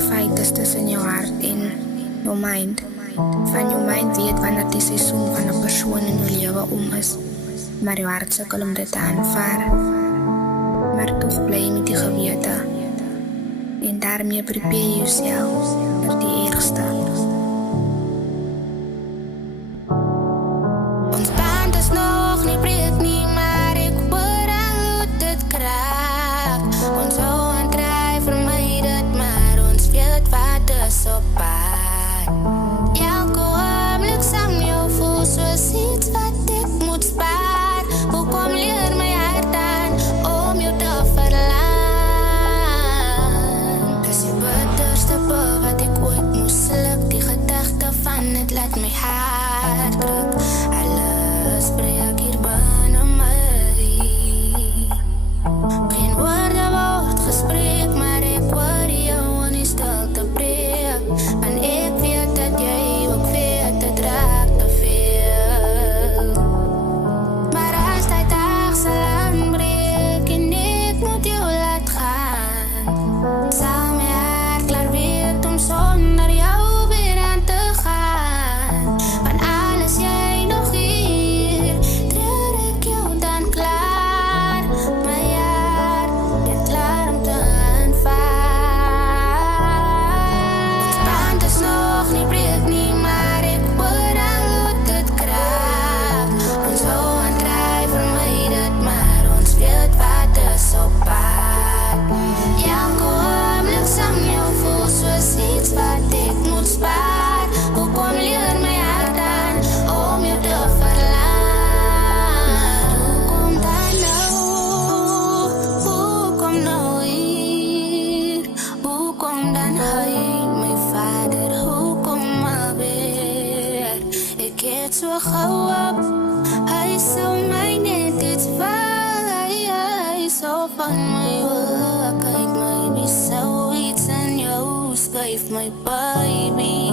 feit is tussen jou hart en jou mind. Van jou mind weet wanneer die seisoen van 'n persoon in jou lewe om is, maar jou hart sukkel om dit te aanvaar. Maar toch bly jy met die gewete en daarmee prepare jy jouself vir die ergste. Ons band is nog nie breek nie, maar ek hoor al hoe dit kraak. Ons hou aan kry vermy dit, maar ons weet wat is op pad. Elke oomblik saam jou voel soos iets wat ek moet spaar. Hoekom leer my hart aan om jou te verlang? Dis die bitterste pil wat ek ooit moes sluk. Die gedagte van het laat my hart kruk. Alles breek hier binne my. Geen woorde word gespreek, maar ek hoor jou in die stilte breek. Want ek weet dat jy ook weet het raak te veel. Maar as die dag sal aanbreek en ek moet jou laat gaan, sal my hart klaar weet om sonder jou weer aan te gaan. Want al is jy nog hier, treur ek jou dan klaar. My hart is klaar om te aanvaar. Ons band is nog nie breek nie, maar ek hoor al hoe dit kraak. Ons hou aan kry vermy dit, maar ons weet wat is op pad. Elke oomblik saam jou voel soos iets wat ek moet spaar. Hoekom leer my hart aan om jou te verlang? Hoekom dan nou? Hoekom nou hier? Hoekom dan hy, my vader? Hoekom alweer? Ek het so gehou op, hy sou my net iets val. Hy sou van my wil, kyk my, wie sou iets in jou skuif, my baby.